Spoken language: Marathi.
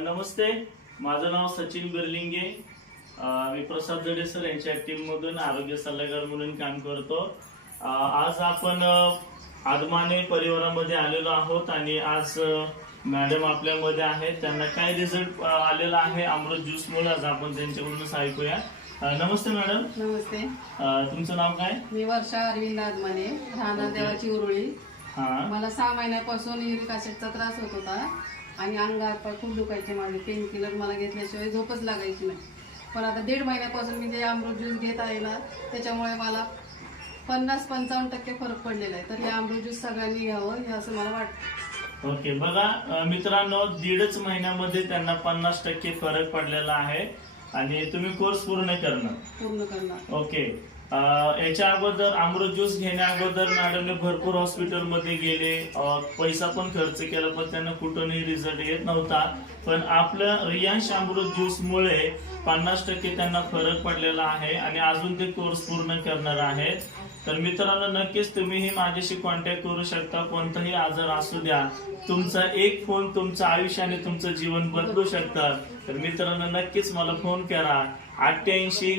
नमस्ते, माझं नाव सचिन बिर्लिंगे. मी प्रसाद जडे सर यांच्या टीम मधून आरोग्य सल्लागार म्हणून काम करतो. आज आपण आदमाने परिवारामध्ये आलेलो आहोत आणि आज मॅडम आपल्यामध्ये आहेत. त्यांना काय रिझल्ट आलेला आहे अमृत ज्यूस मुळे आज आपण त्यांच्याकडूनच ऐकूया. नमस्ते मॅडम. नमस्ते. तुमचं नाव काय? मी वर्षा अरविंद आदमाने, राहणार देवाची उरुळी. मला 6 महिन्यापासून युरिक ऍसिडचा त्रास होत होता आणि अंगात पाय खूप दुखायचे. माझे पेन किलर मला घेतल्याशिवाय झोपच लागायची नाही. पण आता 1.5 महिन्यापासून मी जे अमृत ज्यूस घेत आहे ना, त्याच्यामुळे मला 50-55% फरक पडलेला आहे. तर हे अमृत ज्यूस सगळ्यांनी घ्यावं हे असं मला वाटतं. ओके, बघा मित्रांनो, 1.5 महिन्यामध्ये त्यांना 50% फरक पडलेला आहे आणि तुम्ही कोर्स पूर्ण करणार. ओके. याच्या अगोदर अमृत ज्यूस घेण्या अगोदर मॅडमने भरपूर हॉस्पिटल मध्ये गेले, पैसा पण खर्च केला, पण त्यांना कुठूनही रिझल्ट येत नव्हता. पण आपलं रियांश अमृत ज्यूस मुळे 50% त्यांना फरक पडलेला आहे आणि अजून ते कोर्स पूर्ण करणार आहेत. तर मित्रांनो, नक्कीच तुम्हीही माझ्याशी कॉन्टॅक्ट करू शकता. कोणताही आजार असू द्या, तुमचा एक फोन तुमचं आयुष्य आणि तुमचं जीवन बदलू शकतात. तर मित्रांनो, नक्कीच मला फोन करा. 88